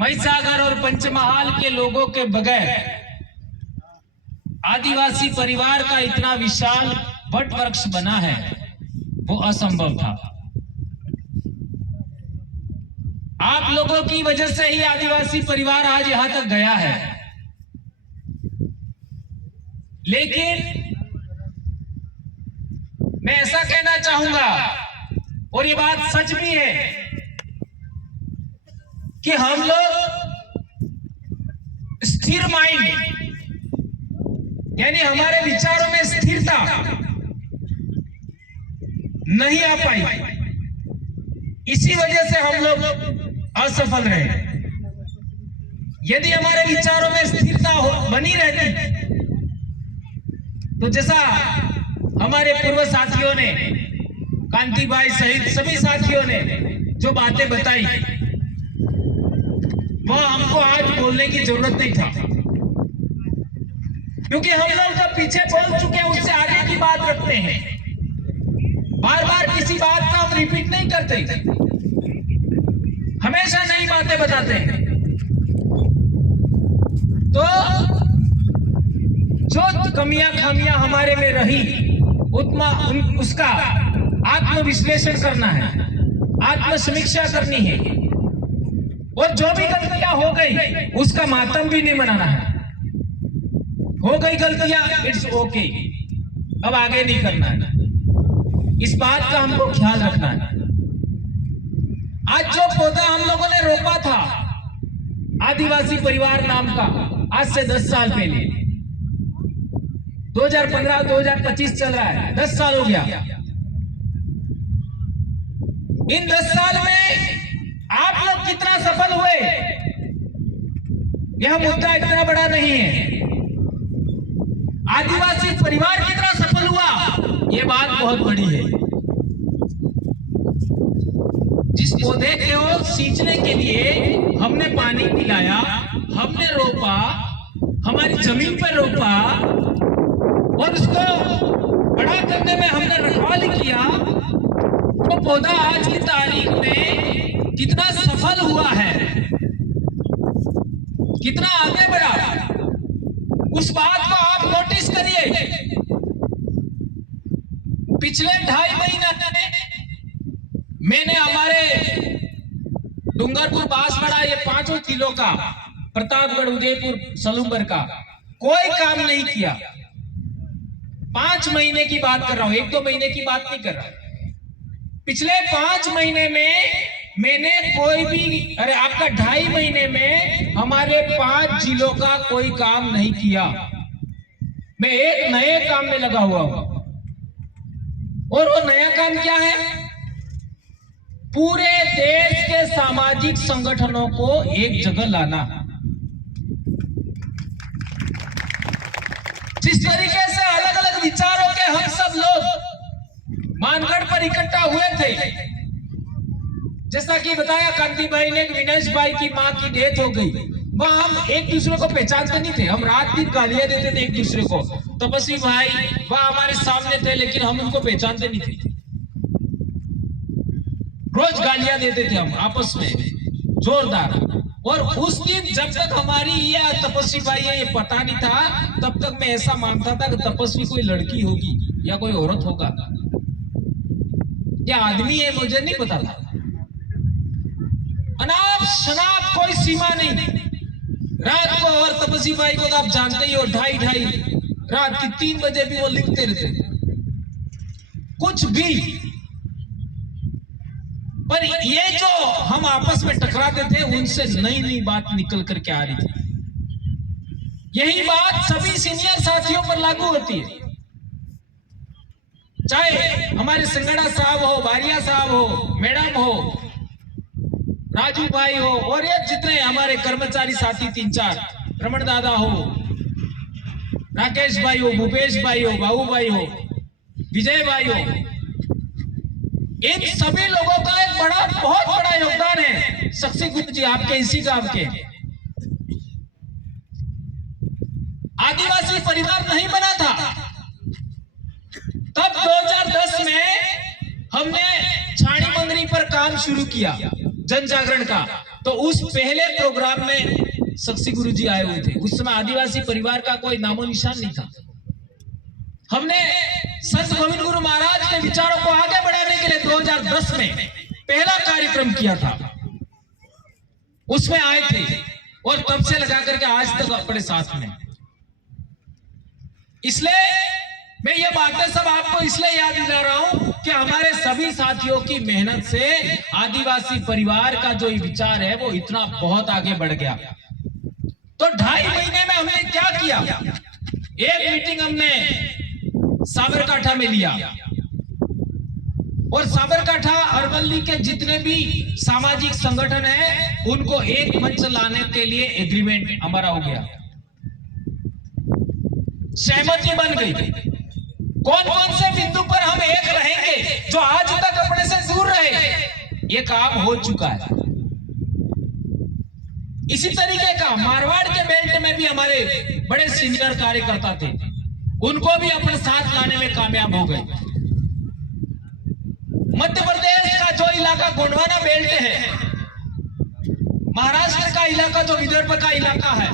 महिसागर और पंचमहाल के लोगों के बगैर आदिवासी परिवार का इतना विशाल वट वृक्ष बना है, वो असंभव था। आप लोगों की वजह से ही आदिवासी परिवार आज यहां तक गया है। लेकिन मैं ऐसा कहना चाहूंगा, और ये बात सच भी है, कि हम लोग स्थिर माइंड, यानी हमारे विचारों में स्थिरता नहीं आ पाई। इसी वजह से हम लोग असफल रहे। यदि हमारे विचारों में स्थिरता बनी रहती, तो जैसा हमारे पूर्व साथियों ने, कांति भाई सहित सभी साथियों ने जो बातें बताई, वह हमको आज बोलने की जरूरत नहीं था, क्योंकि हम लोग जब पीछे बोल चुके हैं उससे आगे की बात रखते हैं। बार बार किसी बात का हम रिपीट नहीं करते, हमेशा नई बातें बताते हैं। तो जो कमियां खामियां हमारे में रही, उसका आत्मविश्लेषण करना है, आत्मसमीक्षा करनी है, और जो भी गलतियां हो गई उसका मातम भी नहीं मनाना है। हो गई गलतियां, इट्स ओके, अब आगे नहीं करना है। इस बात का हमको ख्याल रखना है। आज जो पौधा हम लोगों ने रोपा था आदिवासी परिवार नाम का, आज से 10 साल पहले, 2015-2025 चल रहा है, 10 साल हो गया। इन 10 साल में आप लोग कितना सफल हुए, यह मुद्दा इतना बड़ा नहीं है। आदिवासी परिवार कितना सफल हुआ, यह बात बहुत बड़ी है। जिस पौधे को सींचने के लिए हमने पानी पिलाया, हमने रोपा, हमारी जमीन पर रोपा, और उसको बड़ा करने में हमने रखवाली किया, तो पौधा आज की तारीख में कितना सफल हुआ है, कितना आगे बढ़ा, उस बात को आप नोटिस करिए। पिछले 2.5 महीने मैंने हमारे डूंगरपुर बांसवाड़ा, ये 5 किलो का, प्रतापगढ़, उदयपुर, सलूम्बर का कोई काम नहीं किया। 5 महीने की बात कर रहा हूं, 1-2 महीने की बात नहीं कर रहा। पिछले 5 महीने में मैंने कोई भी, अरे आपका 2.5 महीने में हमारे 5 जिलों का कोई काम नहीं किया। मैं एक नए काम में लगा हुआ हूं, और वो नया काम क्या है? पूरे देश के सामाजिक संगठनों को एक जगह लाना। जिस तरीके से अलग अलग विचारों के हम सब लोग मानगढ़ पर इकट्ठा हुए थे, जैसा कि बताया कांति भाई ने, विनेश भाई की मां की डेथ हो गई, वहां हम एक दूसरे को पहचानते नहीं थे, हम रात दिन गालियां देते थे एक दूसरे को। तपस्वी भाई वह हमारे सामने थे, लेकिन हम उनको पहचानते नहीं थे, रोज गालियां देते थे हम आपस में जोरदार। और उस दिन जब तक हमारी या तपस्वी भाई ये पता नहीं था, तब तक मैं ऐसा मानता था कि तपस्वी कोई लड़की होगी या कोई औरत होगा या आदमी है, मुझे नहीं पता था। अनाप शनाप कोई सीमा नहीं। रात को, और तपस्वी भाई को तो आप जानते ही हो, 2:30 रात की 3 बजे भी वो लिखते रहते कुछ भी। पर ये जो हम आपस में टकराते थे, उनसे नई नई बात निकल करके आ रही थी। यही बात सभी सीनियर साथियों पर लागू होती है, चाहे हमारे संगड़ा साहब हो, बारिया साहब हो, मैडम हो, राजू भाई हो, और ये जितने हमारे कर्मचारी साथी 3-4, रमन दादा हो, राकेश भाई हो, भूपेश भाई हो, बाबू भाई हो, विजय भाई हो, इन सभी लोगों का एक बहुत बड़ा योगदान है। शक्ति गुप्त जी आपके इसी गांव के। आदिवासी परिवार नहीं बना था, तब 2010 में हमने छाणी मंगरी पर काम शुरू किया, जन जागरण का। तो उस पहले प्रोग्राम में शक्ति गुरु जी आए हुए थे। उस समय आदिवासी परिवार का कोई नामो निशान नहीं था। हमने संत गोविंद गुरु महाराज के विचारों को आगे बढ़ाने के लिए 2010 में पहला कार्यक्रम किया था, उसमें आए थे और तब से लगा करके आज तक अपने साथ में। इसलिए मैं ये बातें सब आपको इसलिए याद दिला रहा हूं कि हमारे सभी साथियों की मेहनत से आदिवासी परिवार का जो विचार है वो इतना बहुत आगे बढ़ गया। तो 2.5 महीने में हमने क्या किया? एक मीटिंग हमने साबरकाठा में लिया और साबरकाठा अरवल्ली के जितने भी सामाजिक संगठन हैं उनको एक मंच लाने के लिए एग्रीमेंट हमारा हो गया, सहमति बन गई। कौन कौन से बिंदु पर हम एक रहेंगे जो आज तक अपने से दूर रहे, ये काम हो चुका है। इसी तरीके का मारवाड़ के बेल्ट में भी हमारे बड़े सीनियर कार्यकर्ता थे, उनको भी अपने साथ लाने में कामयाब हो गए। मध्य प्रदेश का जो इलाका गोंडवाना बेल्ट है, महाराष्ट्र का इलाका जो विदर्भ का इलाका है,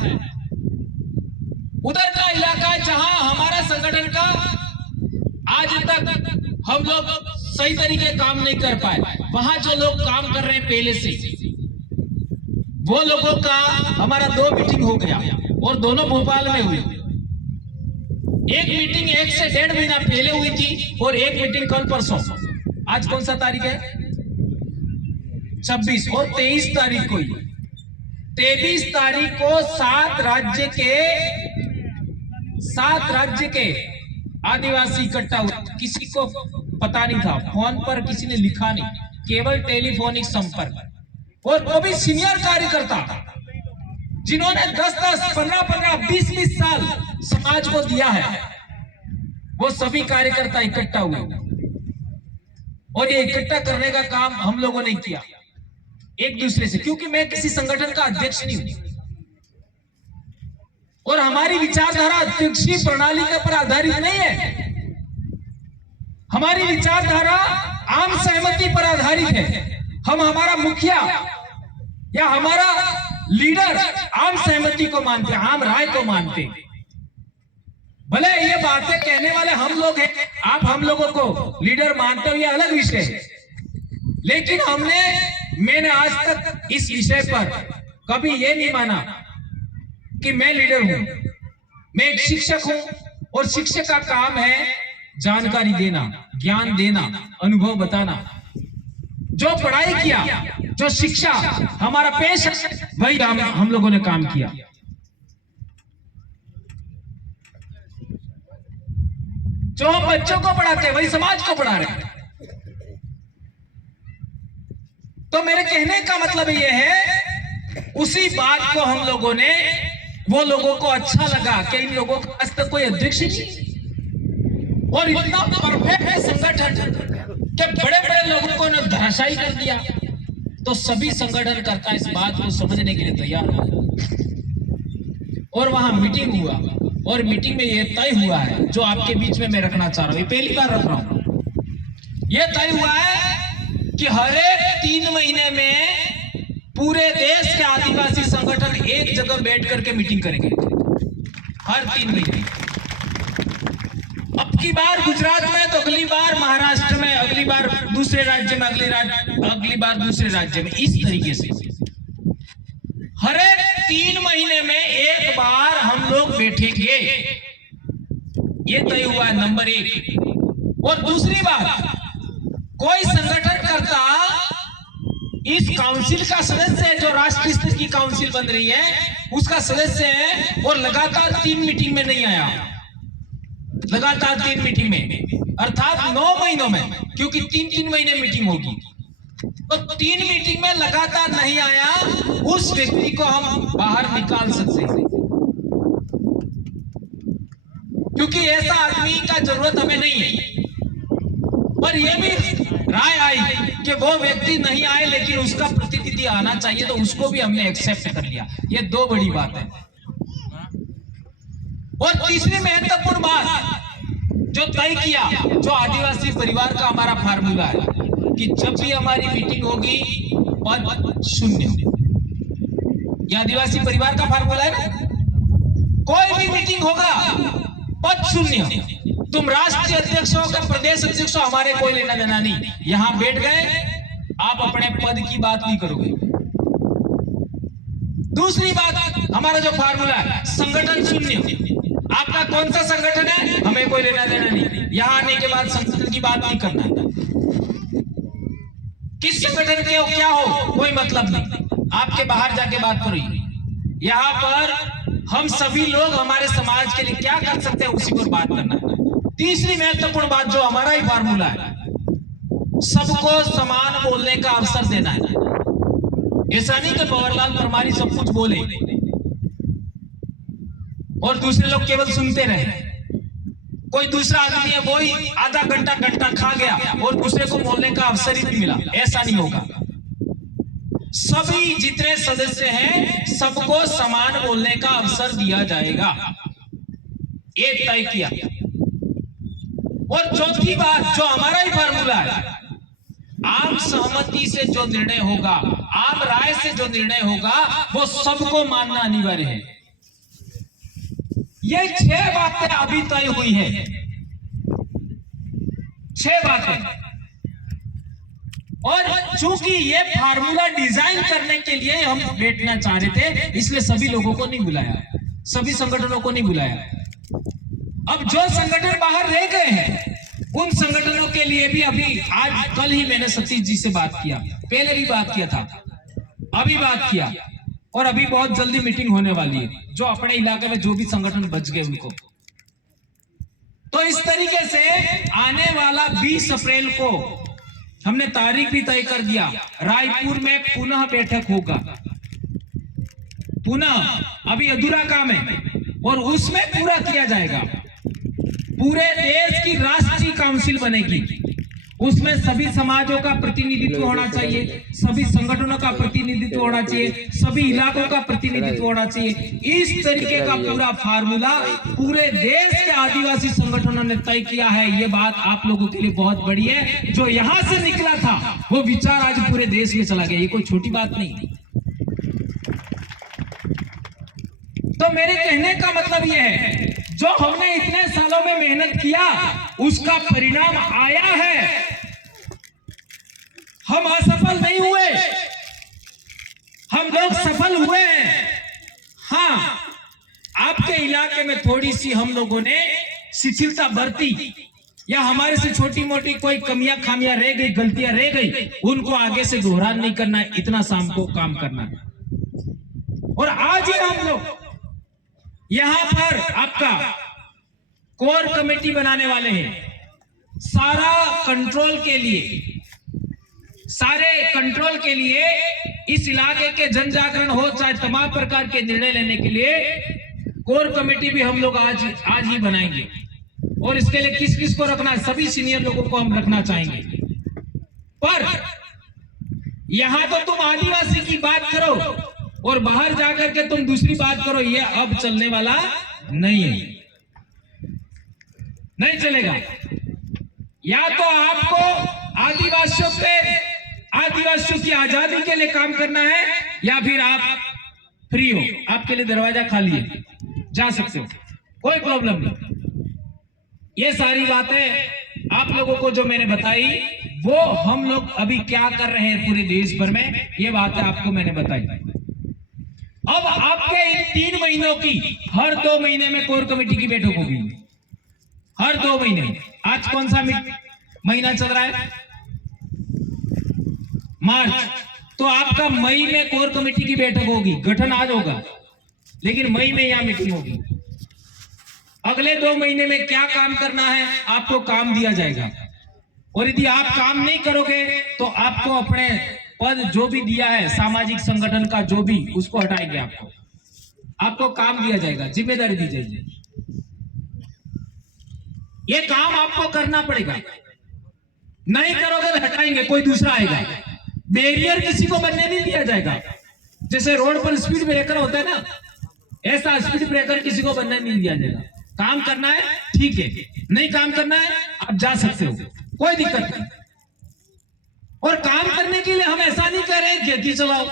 उधर का इलाका जहां हमारा संगठन का आज तक हम लोग सही तरीके काम नहीं कर पाए, वहां जो लोग काम कर रहे हैं पहले से, वो लोगों का हमारा 2 मीटिंग हो गया और दोनों भोपाल में हुई। एक मीटिंग 1 से 1.5 महीना पहले हुई थी और एक मीटिंग कल परसों, आज कौन सा तारीख है? 26 और 23 तारीख को, 23 तारीख को 7 राज्य के आदिवासी इकट्ठा हुए। किसी को पता नहीं था, फोन पर किसी ने लिखा नहीं, केवल टेलीफोनिक संपर्क, और वो भी सीनियर कार्यकर्ता जिन्होंने 10-10, 15-15, 20-20 साल समाज को दिया है, वो सभी कार्यकर्ता इकट्ठा हुए और ये इकट्ठा करने का काम हम लोगों ने किया एक दूसरे से, क्योंकि मैं किसी संगठन का अध्यक्ष नहीं हूं और हमारी विचारधारा अध्यक्षीय प्रणाली के पर आधारित नहीं है। हमारी विचारधारा आम सहमति पर आधारित है। हम हमारा मुखिया या हमारा लीडर आम सहमति को मानते हैं, आम राय को मानते हैं। भले ये बातें कहने वाले हम लोग हैं, आप हम लोगों को लीडर मानते हो, ये अलग विषय है, लेकिन मैंने आज तक इस विषय पर कभी ये नहीं माना कि मैं लीडर हूं। मैं एक शिक्षक हूं और शिक्षक का काम है जानकारी देना, ज्ञान देना, अनुभव बताना। जो पढ़ाई किया, जो शिक्षा हमारा पेश है, वही हम लोगों ने काम किया। जो हम बच्चों को पढ़ाते हैं वही समाज को पढ़ा रहे हैं। तो मेरे कहने का मतलब ये है, उसी बात को हम लोगों ने, वो लोगों को अच्छा लगा कि इन लोगों को आज तक कोई अध्यक्ष नहीं और इतना परफेक्ट है संगठन कि बड़े बड़े लोगों को ने धराशायी कर दिया। तो सभी संगठन करता इस बात को समझने के लिए तैयार हुआ और वहां मीटिंग हुआ और मीटिंग में यह तय हुआ है, जो आपके बीच में मैं रखना चाह रहा हूं, ये पहली बार रख रहा हूं। यह तय हुआ है कि हर एक 3 महीने में पूरे देश के आदिवासी संगठन एक जगह बैठ करके मीटिंग करेंगे, हर 3 महीने। अब की बार गुजरात में, तो अगली बार महाराष्ट्र में, अगली बार दूसरे राज्य में, अगली बार दूसरे राज्य में, इस तरीके से हर एक 3 महीने में एक बार हम लोग बैठेंगे। ये तय हुआ है, नंबर 1। और दूसरी बात, कोई संगठन करता इस काउंसिल का सदस्य है, जो राष्ट्रीय स्तर की काउंसिल बन रही है, उसका सदस्य है और लगातार 3 मीटिंग में नहीं आया, लगातार 3 मीटिंग में, अर्थात 9 महीनों में, क्योंकि 3-3 महीने मीटिंग होगी, तो 3 मीटिंग में लगातार नहीं आया, उस व्यक्ति को हम बाहर निकाल सकते हैं, क्योंकि ऐसा आदमी का जरूरत हमें नहीं है। पर यह भी राय आई कि वो व्यक्ति नहीं आए लेकिन उसका प्रतिनिधि आना चाहिए, तो उसको भी हमने एक्सेप्ट कर लिया। ये 2 बड़ी बात है। और तीसरी महत्वपूर्ण बात जो तय किया, जो आदिवासी परिवार का हमारा फार्मूला है कि जब भी हमारी मीटिंग होगी पद शून्य, ये आदिवासी परिवार का फार्मूला है ना। कोई भी मीटिंग होगा पद शून्य, तुम राष्ट्रीय अध्यक्ष हो का प्रदेश अध्यक्ष हो, हमारे कोई लेना देना नहीं। यहां बैठ गए, आप अपने पद की बात नहीं करोगे। दूसरी बात, हमारा जो फार्मूला है संगठन शून्य। आपका कौन सा संगठन है, हमें कोई लेना देना नहीं। यहां आने के बाद संगठन की बात नहीं करना, किस संगठन के हो क्या हो कोई मतलब नहीं, आपके बाहर जाके बात करो। यहां पर हम सभी लोग हमारे समाज के लिए क्या कर सकते हैं उसी पर बात करना है। तीसरी महत्वपूर्ण बात जो हमारा ही फार्मूला है, सबको समान बोलने का अवसर देना है। ऐसा नहीं कि भंवरलाल परमार सब कुछ बोले और दूसरे लोग केवल सुनते रहे। कोई दूसरा आदमी है वो ही आधा घंटा खा गया और दूसरे को बोलने का अवसर ही नहीं मिला, ऐसा नहीं होगा। सभी जितने सदस्य हैं सबको समान बोलने का अवसर दिया जाएगा, ये तय किया। और चौथी बात जो हमारा ही फार्मूला है, आम सहमति से जो निर्णय होगा, आम राय से जो निर्णय होगा वो सबको मानना अनिवार्य है। ये 6 बातें अभी तय हुई है, 6 बातें। और चूंकि ये फार्मूला डिजाइन करने के लिए हम बैठना चाह रहे थे, इसलिए सभी लोगों को नहीं बुलाया, सभी संगठनों को नहीं बुलाया। अब जो संगठन बाहर रह गए हैं उन संगठनों के लिए भी अभी आज कल ही मैंने सतीश जी से बात किया, पहले भी बात किया था, अभी बात किया, और अभी बहुत जल्दी मीटिंग होने वाली है जो अपने इलाके में जो भी संगठन बच गए उनको। तो इस तरीके से आने वाला 20 अप्रैल को हमने तारीख भी तय कर दिया, रायपुर में पुनः बैठक होगा। पुनः अभी अधूरा काम है और उसमें पूरा किया जाएगा। पूरे देश की राष्ट्रीय काउंसिल बनेगी, उसमें सभी समाजों का प्रतिनिधित्व होना चाहिए, सभी संगठनों का प्रतिनिधित्व होना चाहिए, सभी इलाकों का प्रतिनिधित्व होना चाहिए। इस तरीके का पूरा फार्मूला पूरे देश के आदिवासी संगठनों ने तय किया है। ये बात आप लोगों के लिए बहुत बड़ी है। जो यहां से निकला था वो विचार आज पूरे देश में चला गया, ये कोई छोटी बात नहीं। तो मेरे कहने का मतलब यह है, जो हमने इतने सालों में मेहनत किया उसका परिणाम आया है। हम असफल नहीं हुए, हम लोग सफल हुए हैं। हाँ, आपके इलाके में थोड़ी सी हम लोगों ने शिथिलता बरती या हमारे से छोटी मोटी कोई कमियां खामियां रह गई, गलतियां रह गई, उनको आगे से दोहरान नहीं करना है, इतना शाम को काम करना है। और आज ही हम लोग यहां पर आपका कोर कमेटी बनाने वाले हैं। सारा कंट्रोल के लिए, सारे कंट्रोल के लिए इस इलाके के जन जागरण हो चाहे तमाम प्रकार के निर्णय लेने के लिए कोर कमेटी भी हम लोग आज ही बनाएंगे। और इसके लिए किस किस को रखना है, सभी सीनियर लोगों को हम रखना चाहेंगे। पर यहां तो तुम आदिवासी की बात करो और बाहर जाकर के तुम दूसरी बात करो, ये अब चलने वाला नहीं है, नहीं चलेगा। या तो आपको आदिवासियों की आजादी के लिए काम करना है या फिर आप फ्री हो, आपके लिए दरवाजा खाली है, जा सकते हो, कोई प्रॉब्लम नहीं। ये सारी बातें आप लोगों को जो मैंने बताई वो हम लोग अभी क्या कर रहे हैं पूरे देश भर में, ये बातें आपको मैंने बताई। अब आपके इन 3 महीनों की हर 2 महीने में कोर कमेटी की बैठक होगी, हर 2 महीने। आज कौन सा महीना चल रहा है, मार्च। तो आपका मई में कोर कमेटी की बैठक होगी, गठन आज होगा लेकिन मई में यहां मीटिंग होगी। अगले 2 महीने में क्या काम करना है आपको काम दिया जाएगा, और यदि आप काम नहीं करोगे तो आपको अपने पद जो भी दिया है सामाजिक संगठन का जो भी, उसको हटाएंगे। आपको काम दिया जाएगा, जिम्मेदारी दी जाएगी, ये काम आपको करना पड़ेगा। नहीं करोगे तो हटाएंगे, कोई दूसरा आएगा। बैरियर किसी को बनने नहीं दिया जाएगा। जैसे रोड पर स्पीड ब्रेकर होता है ना, ऐसा स्पीड ब्रेकर किसी को बनने नहीं दिया जाएगा। काम करना है ठीक है, नहीं काम करना है आप जा सकते हो, कोई दिक्कत नहीं। और काम करने के लिए हम ऐसा नहीं कह रहे खेती चलाओ,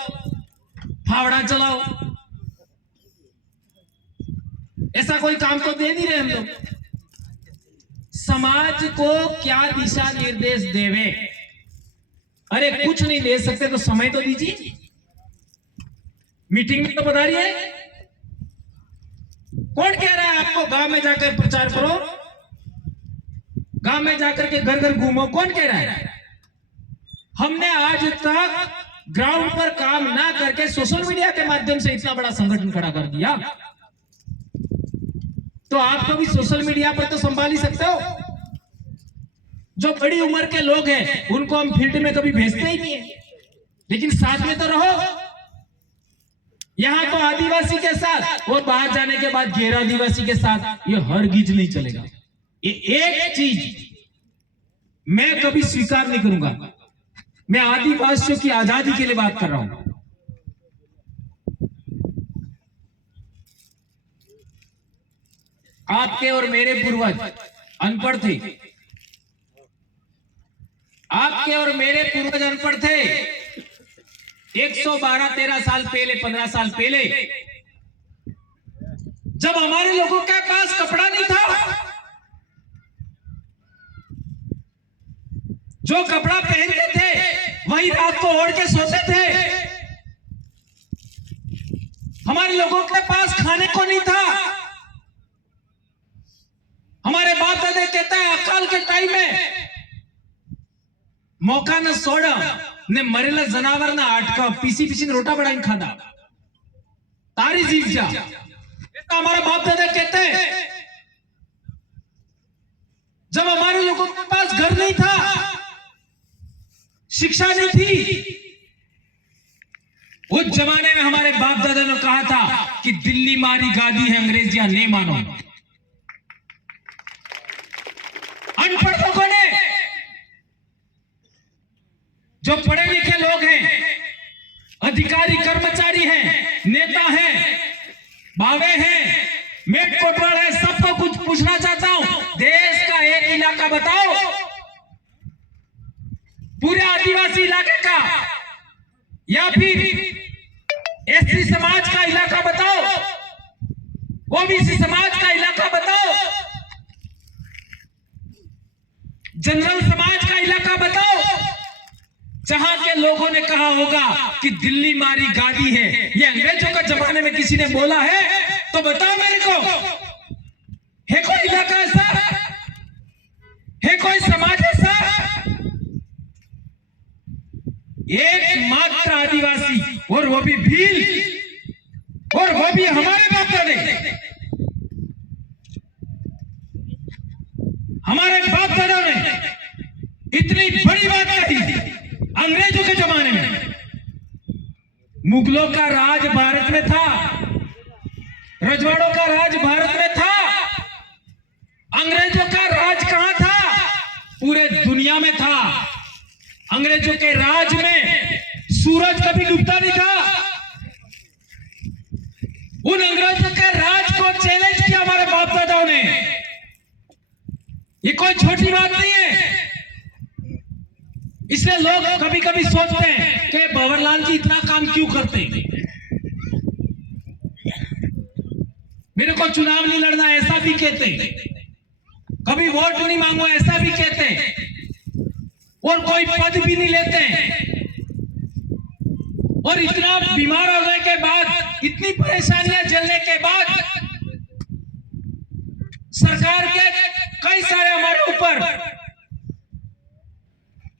फावड़ा चलाओ, ऐसा कोई काम तो दे नहीं रहे हम लोग। समाज को क्या दिशा निर्देश देवे? अरे कुछ नहीं दे सकते तो समय तो दीजिए। मीटिंग में तो बता रही है। कौन कह रहा है आपको गांव में जाकर प्रचार करो, गांव में जाकर के घर घर घूमो? कौन कह रहा है? हमने आज तक ग्राउंड पर काम ना करके सोशल मीडिया के माध्यम से इतना बड़ा संगठन खड़ा कर दिया, तो आप कभी सोशल मीडिया पर तो संभाल ही सकते हो। जो बड़ी उम्र के लोग हैं उनको हम फील्ड में कभी भेजते ही नहीं है, लेकिन साथ में तो रहो। यहां तो आदिवासी के साथ और बाहर जाने के बाद गैर आदिवासी के साथ ये हरगिज नहीं चलेगा। ये एक चीज मैं कभी स्वीकार नहीं करूंगा। मैं आदिवासियों की आजादी के लिए बात कर रहा हूं। आपके और मेरे पूर्वज अनपढ़ थे, आपके और मेरे पूर्वज अनपढ़ थे। 112-13 साल पहले, 15 साल पहले, जब हमारे लोगों के पास कपड़ा नहीं था, जो कपड़ा पहनते थे वही रात को ओढ़ के सोते थे। हमारे लोगों के पास खाने को नहीं था। हमारे बाप दादा कहते हैं अकाल के टाइम में मौका न सोड़ा ने मरेला जनावर ना आटका पीसी पीसी रोटा बड़ा खादा तारी जीत जा। ऐसा हमारा बाप दादा कहते हैं। जब हमारे लोगों के पास घर नहीं था, शिक्षा नहीं थी, उस जमाने में हमारे बाप दादा ने कहा था कि दिल्ली मारी गादी है अंग्रेजियां नहीं मानो। अनपढ़ लोगों ने, जो पढ़े लिखे लोग हैं, अधिकारी कर्मचारी हैं, नेता हैं, बावे हैं, मेट कोटवाल है, सबको कुछ पूछना चाहता हूं। देश का एक इलाका बताओ, पूरे आदिवासी इलाके का या फिर एससी समाज का इलाका बताओ, ओबीसी समाज का इलाका बताओ, जनरल समाज का इलाका बताओ, जहां के लोगों ने कहा होगा कि दिल्ली मारी गादी है, ये अंग्रेजों के जमाने में किसी ने बोला है? तो बताओ मेरे को, है कोई इलाका ऐसा? है कोई समाज ऐसा? एकमात्र आदिवासी, और वो भी भील, और वो भी हमारे बाप दादे, हमारे बाप दादा ने इतनी बड़ी बात कही अंग्रेजों के जमाने में। मुगलों का राज भारत में था, रजवाड़ों का राज भारत में था, अंग्रेजों का राज कहां था? पूरे दुनिया में था। अंग्रेजों के राज में सूरज कभी डूबता नहीं था। उन अंग्रेजों के राज को चैलेंज किया हमारे बाप दादाओं ने। ये कोई छोटी बात नहीं है। इसलिए लोग कभी कभी सोचते हैं कि भंवरलाल जी इतना काम क्यों करते हैं, मेरे को चुनाव नहीं लड़ना ऐसा भी कहते हैं, कभी वोट नहीं मांगो ऐसा भी कहते हैं, और कोई पद भी नहीं लेते हैं। और इतना बीमार होने के बाद, इतनी परेशानियां झेलने के बाद, सरकार के कई सारे हमारे ऊपर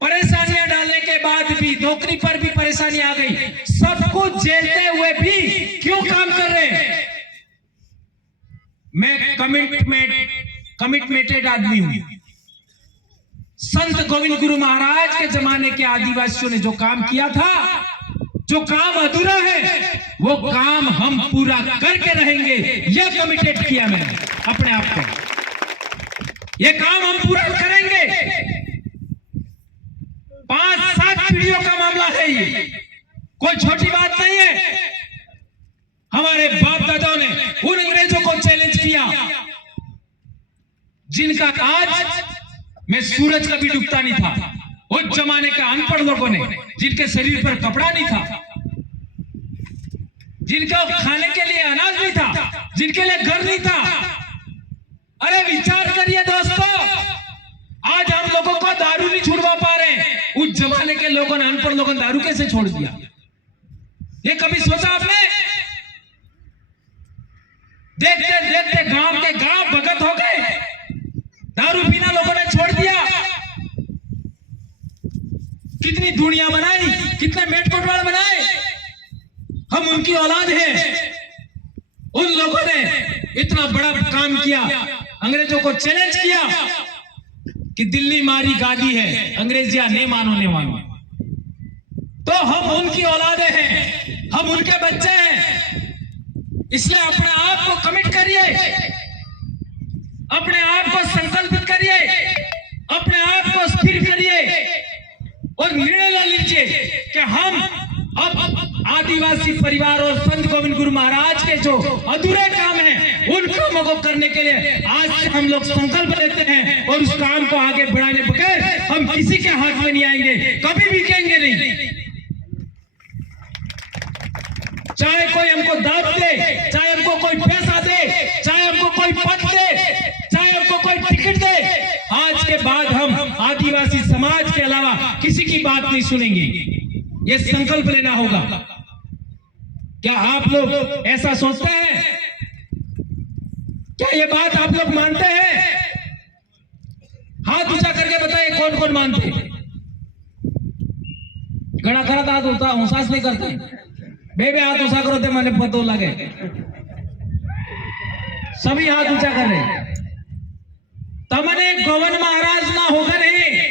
परेशानियां डालने के बाद भी, नौकरी पर भी परेशानी आ गई, सब कुछ झेलते हुए भी क्यों काम कर रहे हैं? मैं कमिटमेंटेड आदमी हूं। संत गोविंद गुरु महाराज के जमाने के आदिवासियों ने जो काम किया था, जो काम अधूरा है, वो काम हम पूरा करके रहेंगे, यह कमिटेड किया मैंने अपने आप को। ये काम हम पूरा करेंगे। 5-7 पीढ़ियों का मामला है ये, कोई छोटी बात नहीं है। हमारे बाप दादाओं ने उन अंग्रेजों को चैलेंज किया जिनका आज में सूरज कभी डूबता नहीं था। उस जमाने के अनपढ़ लोगों ने, जिनके शरीर पर कपड़ा नहीं था, जिनका खाने के लिए अनाज नहीं था, जिनके लिए घर नहीं था। अरे विचार करिए दोस्तों, आज हम लोगों को दारू नहीं छुड़वा पा रहे हैं। उस जमाने के लोगों ने, अनपढ़ लोगों ने दारू कैसे छोड़ दिया? ये कभी सोचा आपने? देखते देखते गांव के गांव भगत हो गए, दारू पीना लोगों ने छोड़ दिया। कितनी दुनिया बनाई, कितने मेटकोटवाड़ बनाए। हम उनकी औलाद हैं। उन लोगों ने इतना बड़ा काम किया, अंग्रेजों को चैलेंज किया कि दिल्ली मारी गादी है, अंग्रेजिया नहीं मानो नहीं मानो। तो हम उनकी औलादे हैं, हम उनके बच्चे हैं। इसलिए अपने आप को कमिट करिए, अपने आप को संकल्पित करिए, अपने आप को स्थिर करिए और निर्णय ले लीजिए कि हम अब आदिवासी परिवार और संत गोविंद गुरु महाराज के जो अधूरे काम हैं, उन कामों को करने के लिए आज से हम लोग संकल्प लेते हैं और उस काम को आगे बढ़ाने बगैर हम किसी के हाथ में नहीं आएंगे, कभी भी कहेंगे नहीं। चाहे कोई हमको दाव दे, चाहे हमको कोई पैसा दे, चाहे हमको कोई पद दे, चाहे हमको कोई टिकट दे, आज के बाद हम आदिवासी समाज के अलावा किसी की बात नहीं सुनेंगे। ये संकल्प लेना होगा। क्या आप लोग ऐसा सोचते हैं? क्या ये बात आप लोग मानते हैं? हाथ ऊंचा करके बताइए कौन कौन मानते हैं। घड़ा खरा हाथ होता होसास नहीं करते, बेबे हाथ ऊंचा करो थे, मैंने पतो लगे। सभी हाथ ऊंचा कर रहे। तमने गोवन महाराज ना होगा नहीं,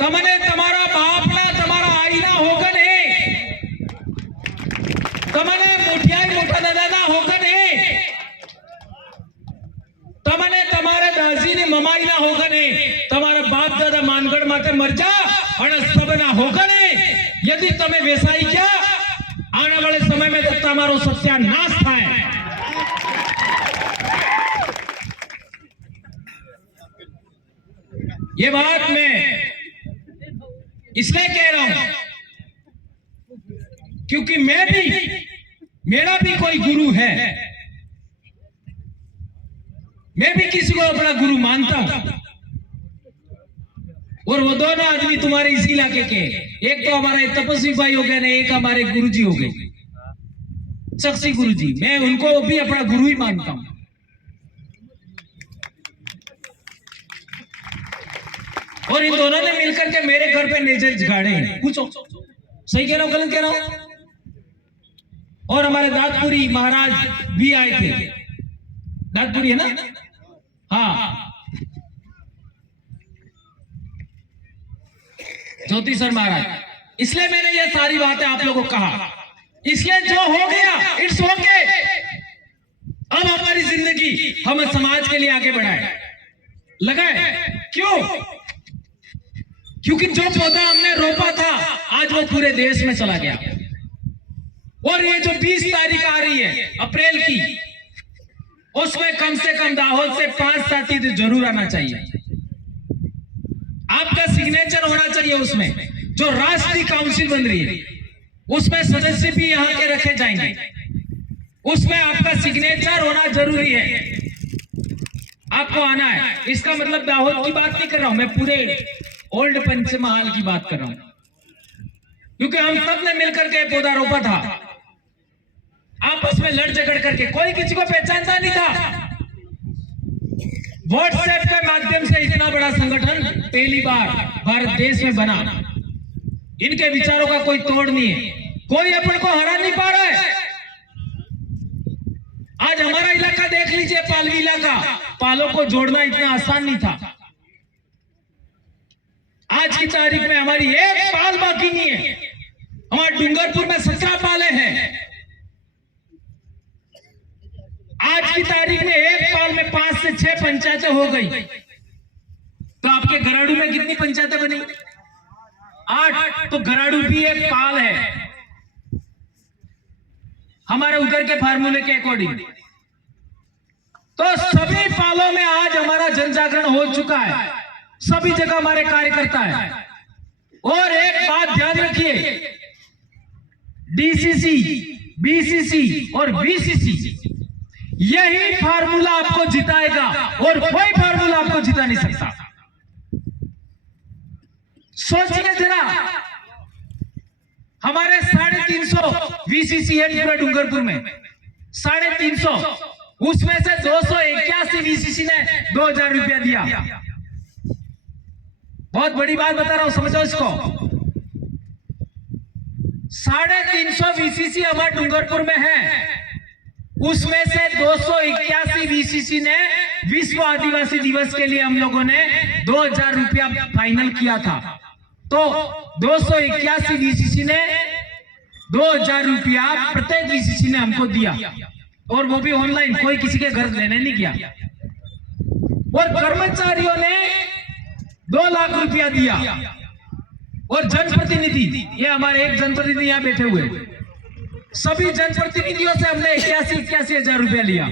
तमने तुम्हारा बाप ना तुम्हारा आई ना होगा नहीं, तमने मुठियाई मोटा दादा ना होगा नहीं, तमने तुम्हारे दाजी ने ममाई ना होगा नहीं, तुम्हारा बाप दादा मानगढ़ माते मर जा और सब ना होगा नहीं। यदि तुम्हें वैसा ही क्या, आने वाले समय में तो तुम्हारो सत्यानाश था। ये बात मैं इसलिए कह रहा हूं क्योंकि मेरा भी कोई गुरु है, मैं भी किसी को अपना गुरु मानता हूं। और वो दोनों आदमी तुम्हारे इसी इलाके के, एक तो हमारे तपस्वी भाई हो गए ना, एक हमारे गुरुजी हो गए, शक्ति गुरुजी। मैं उनको भी अपना गुरु ही मानता हूं। और इन दोनों ने मिलकर के मेरे घर पे नेजर गाड़े हैं। पूछो सही कह रहा हूं गलत कह रहा हूं? और हमारे दादपुरी महाराज भी आए थे, दादपुरी है ना? हाँ, ज्योति सर महाराज। इसलिए मैंने ये सारी बातें आप लोगों को कहा। इसलिए जो हो गया इट्स ओके। अब हमारी जिंदगी हम समाज के लिए आगे बढ़ाए, लगाए। क्यों? क्योंकि जो पौधा हमने रोपा था आज वो पूरे देश में चला गया। और ये जो 20 तारीख आ रही है अप्रैल की, उसमें कम से कम दाहोद से 5 साथी जरूर आना चाहिए। आपका सिग्नेचर होना चाहिए उसमें। जो राष्ट्रीय काउंसिल बन रही है उसमें सदस्य भी यहाँ के रखे जाएंगे, उसमें आपका सिग्नेचर होना जरूरी है। आपको आना है। इसका मतलब दाहोद की बात नहीं कर रहा हूं मैं, पूरे ओल्ड पंचमहाल की बात कर रहा हूं। क्योंकि हम सब ने मिलकर के पौधा रोपा था, आपस में लड़ झगड़ करके, कोई किसी को पहचानता नहीं था। व्हाट्सएप के माध्यम से इतना बड़ा संगठन पहली बार भारत देश में बना। इनके विचारों का कोई तोड़ नहीं है, कोई अपन को हरा नहीं पा रहा है। आज हमारा इलाका देख लीजिए, पालवी इलाका, पालों को जोड़ना इतना आसान नहीं था। आज की तारीख में हमारी एक पाल बाकी नहीं है। हमारे डूंगरपुर में 17 पाले हैं। आज की तारीख में एक पाल में 5 से 6 पंचायतें हो गई। तो आपके घराड़ू में कितनी पंचायतें बनी? 8। तो घराड़ू भी एक पाल है हमारे उधर के फार्मूले के अकॉर्डिंग। तो सभी पालों में आज हमारा जन जागरण हो चुका है, सभी जगह हमारे कार्यकर्ता है। और एक बात ध्यान रखिए, डीसीसी, बीसीसी और वीसीसी, यही फार्मूला आपको जिताएगा और कोई फार्मूला आपको जिता नहीं सकता। सोचिए जरा, हमारे 350 वीसीसी है पूरा डूंगरपुर में, 350, उसमें से 281 वीसीसी ने 2000 रुपया दिया। बहुत बड़ी बात बता रहा हूं, समझो इसको। 350 वीसीसी हमारे डूंगरपुर में है, उसमें से 281 वीसीसी ने विश्व आदिवासी दिवस के लिए हम लोगों ने 2000 रुपया फाइनल किया था। तो 281 वीसीसी ने 2000 रुपया प्रत्येक वीसीसी ने हमको दिया, और वो भी ऑनलाइन, कोई किसी के घर लेने नहीं गया। और कर्मचारियों ने 2 लाख रुपया दिया, और जनप्रतिनिधि, ये हमारे एक जनप्रतिनिधि यहां बैठे हुए, सभी जनप्रतिनिधियों से हमने 81 हजार रुपया लिया।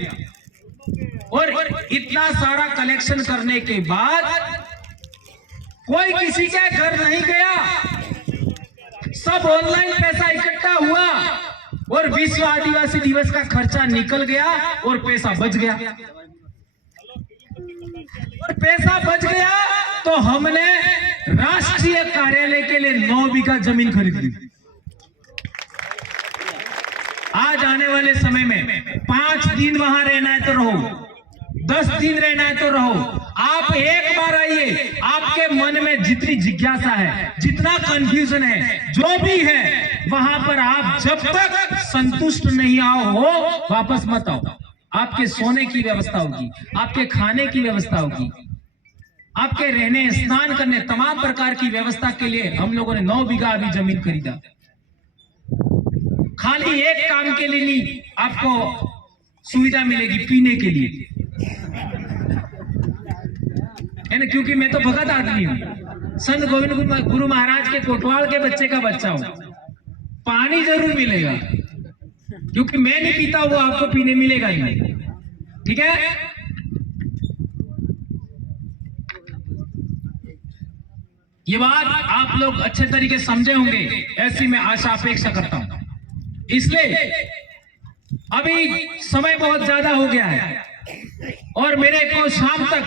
और इतना सारा कलेक्शन करने के बाद कोई किसी के घर नहीं गया, सब ऑनलाइन पैसा इकट्ठा हुआ और विश्व आदिवासी दिवस का खर्चा निकल गया और पैसा बच गया। और पैसा बच गया तो हमने राष्ट्रीय कार्यालय के लिए 9 बीघा जमीन खरीद ली। आज आने वाले समय में 5 दिन वहां रहना है तो रहो, 10 दिन रहना है तो रहो, आप एक बार आइए, आपके मन में जितनी जिज्ञासा है, जितना कंफ्यूजन है, जो भी है, वहां पर आप जब तक संतुष्ट नहीं आओ हो, वापस मत आओ। आपके सोने की व्यवस्था होगी, आपके खाने की व्यवस्था होगी, आपके रहने, स्नान करने, तमाम प्रकार की व्यवस्था के लिए हम लोगों ने 9 बीघा अभी जमीन खरीदा। खाली एक काम के लिए नहीं, आपको सुविधा मिलेगी पीने के लिए, है ना, क्योंकि मैं तो भगत आदमी हूं, संत गोविंद गुरु महाराज के कोटवाल के बच्चे का बच्चा हूं। पानी जरूर मिलेगा, क्योंकि मैं नहीं पीता, वो आपको पीने मिलेगा ही नहीं। ठीक है, ये बात आप लोग अच्छे तरीके समझे होंगे, ऐसी मैं आशा अपेक्षा करता हूं। इसलिए अभी समय बहुत ज्यादा हो गया है और मेरे को शाम तक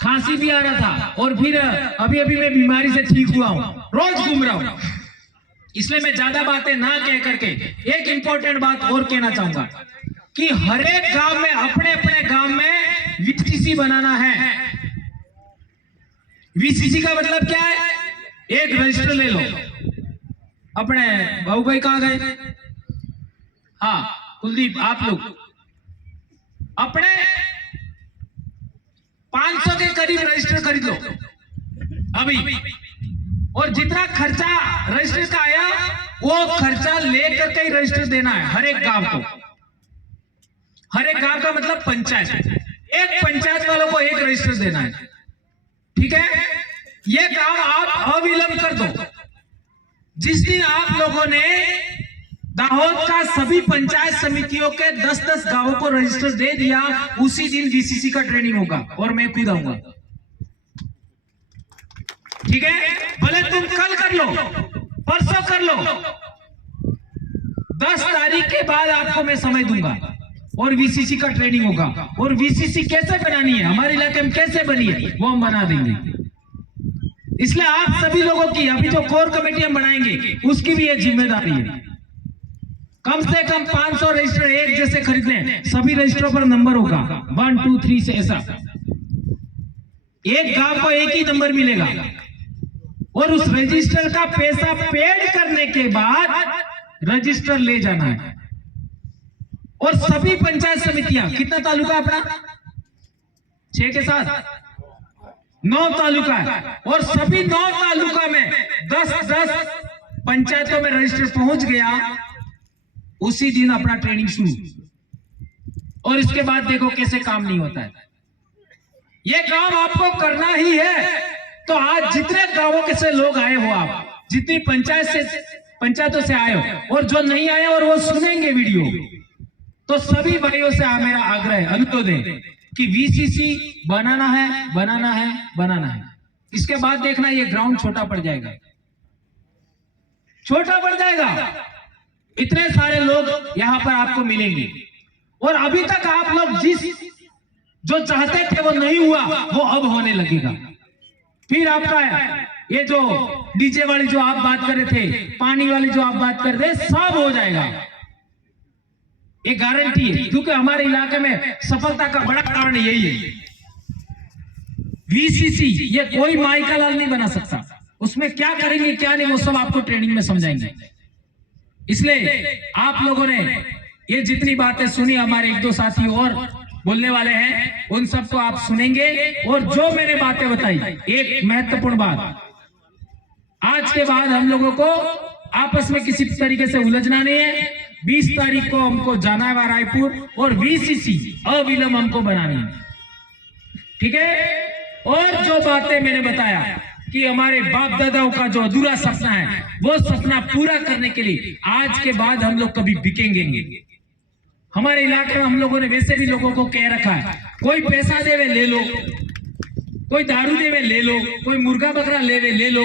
खांसी भी आ रहा था, और फिर अभी मैं बीमारी से ठीक हुआ हूं, रोज घूम रहा हूं। इसलिए मैं ज्यादा बातें ना कह करके एक इंपॉर्टेंट बात और कहना चाहूंगा कि हर एक गांव में, अपने अपने गांव में वीसीसी बनाना है। वीसीसी का मतलब क्या है? एक रजिस्टर ले लो। अपने बाबू भाई कहां गए? हाँ, कुलदीप, आप लोग अपने 500 के करीब रजिस्टर खरीद लो अभी, और जितना खर्चा रजिस्टर का आया वो खर्चा लेकर के ही रजिस्टर देना है हर एक गांव को। हर एक गांव का मतलब पंचायत, एक पंचायत वालों को एक रजिस्टर देना है। ठीक है, ये काम आप अविलंब कर दो। जिस दिन आप लोगों ने दाहोद का सभी पंचायत समितियों के 10-10 गांवों को रजिस्टर दे दिया, उसी दिन वीसीसी का ट्रेनिंग होगा और मैं खुद आऊंगा। ठीक है, भले तुम कल कर लो, परसों कर लो, 10 तारीख के बाद आपको मैं समय दूंगा और वीसीसी का ट्रेनिंग होगा। और वीसीसी कैसे बनानी है, हमारे इलाके में कैसे बनी है, वो हम बना देंगे। इसलिए आप सभी लोगों की, अभी जो कोर कमेटी हम बनाएंगे उसकी भी एक जिम्मेदारी है। कम से कम 500 रजिस्टर एक जैसे खरीदने हैं, सभी रजिस्टरों पर नंबर होगा 1 2 3 से, ऐसा एक गांव को एक ही नंबर मिलेगा। और उस रजिस्टर का पैसा पेड करने के बाद रजिस्टर ले जाना है। और सभी पंचायत समितियां, कितना तालुका अपना? 6 के साथ 9 तालुका है, और सभी 9 तालुका में 10-10 पंचायतों में रजिस्टर पहुंच गया, उसी दिन अपना ट्रेनिंग शुरू। और इसके बाद देखो कैसे काम नहीं होता है। ये काम आपको करना ही है। तो आज जितने गांवों के से लोग आए हो, आप जितनी पंचायतों से आए हो, और जो नहीं आए और वो सुनेंगे वीडियो, तो सभी भाइयों से मेरा आग्रह, अनुरोध है कि वीसीसी बनाना है, बनाना है, बनाना है। इसके बाद देखना ये ग्राउंड छोटा पड़ जाएगा, छोटा पड़ जाएगा। इतने सारे लोग यहाँ पर आपको मिलेंगे। और अभी तक आप लोग जो चाहते थे वो नहीं हुआ, वो अब होने लगेगा। फिर आपका ये जो डीजे वाली जो आप बात कर रहे थे, पानी वाली जो आप बात कर रहे थे, सब हो जाएगा, ये गारंटी है। क्योंकि हमारे इलाके में सफलता का बड़ा कारण यही है। वीसीसी ये कोई माई का लाल नहीं बना सकता, उसमें क्या करेंगे क्या नहीं वो सब आपको ट्रेनिंग में समझाएंगे। इसलिए आप लोगों ने ये जितनी बातें सुनी, हमारे एक दो साथी और बोलने वाले हैं, उन सबको आप सुनेंगे। और जो मैंने बातें बताई, एक महत्वपूर्ण बात, आज के बाद हम लोगों को आपस में किसी तरीके से उलझना नहीं है। 20 तारीख को हमको जाना है रायपुर, और वीसीसी अविलंब हमको बनानी है, ठीक है। और जो बातें मैंने बताया कि हमारे बाप दादाओं का जो अधूरा सपना है, वो सपना पूरा करने के लिए आज के बाद हम लोग कभी बिकेंगे नहीं। हमारे इलाके में हम लोगों ने वैसे भी लोगों को कह रखा है, कोई पैसा देवे ले लो, कोई दारू देवे ले लो, कोई मुर्गा बकरा लेवे ले लो,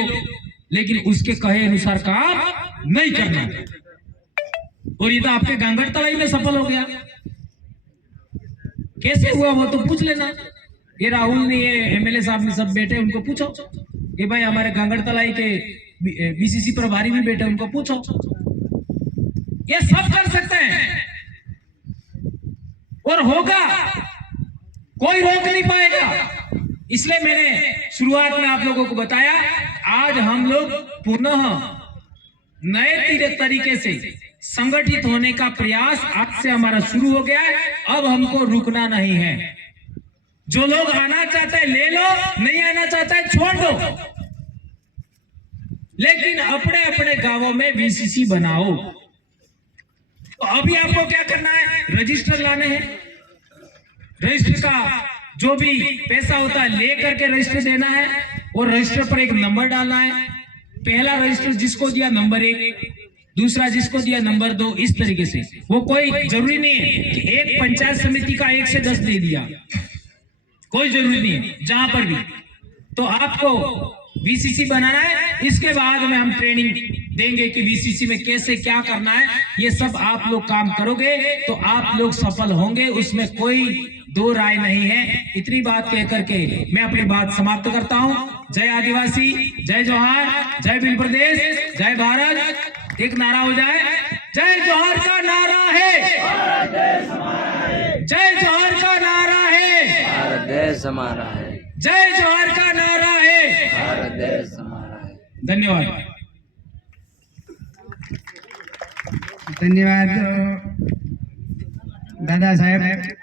लेकिन उसके कहे अनुसार काम नहीं करना। और ये तो आपके गांगड़ तलाई में सफल हो गया। कैसे हुआ वो तो पूछ लेना। ये राहुल ने, ये एमएलए साहब ने सब बैठे, उनको पूछो। ये भाई हमारे गांगड़ तलाई के बीसीसी प्रभारी भी बैठे, उनको पूछो। ये सब कर सकते हैं और होगा, कोई रोक नहीं पाएगा। इसलिए मैंने शुरुआत में आप लोगों को बताया, आज हम लोग पुनः नए तरीके से संगठित होने का प्रयास आज से हमारा शुरू हो गया है। अब हमको रुकना नहीं है। जो लोग आना चाहते हैं ले लो, नहीं आना चाहता है छोड़ दो, लेकिन अपने अपने गांवों में वीसीसी बनाओ। तो अभी आपको क्या करना है, रजिस्टर लाने हैं। रजिस्टर का जो भी पैसा होता है लेकर के रजिस्टर देना है, और रजिस्टर पर एक नंबर डालना है। पहला रजिस्टर जिसको दिया नंबर 1, दूसरा जिसको दिया नंबर 2, इस तरीके से। वो कोई जरूरी नहीं है कि एक पंचायत समिति का 1 से 10 दे दिया, कोई जरूरी नहीं है। जहां पर भी तो आपको वीसीसी बनाना है। इसके बाद में हम ट्रेनिंग देंगे कि वीसीसी में कैसे क्या करना है। ये सब आप लोग काम करोगे तो आप लोग सफल होंगे, उसमें कोई दो राय नहीं है। इतनी बात कह करके मैं अपनी बात समाप्त करता हूं। जय आदिवासी, जय जोहार, जय भील प्रदेश, जय भारत। एक नारा हो जाए, जय जोहार का नारा है, जय जोहार का नारा है, भारत देश हमारा है, जय जोहार का नारा है, भारत देश हमारा है। धन्यवाद। धन्यवाद दादा साहेब।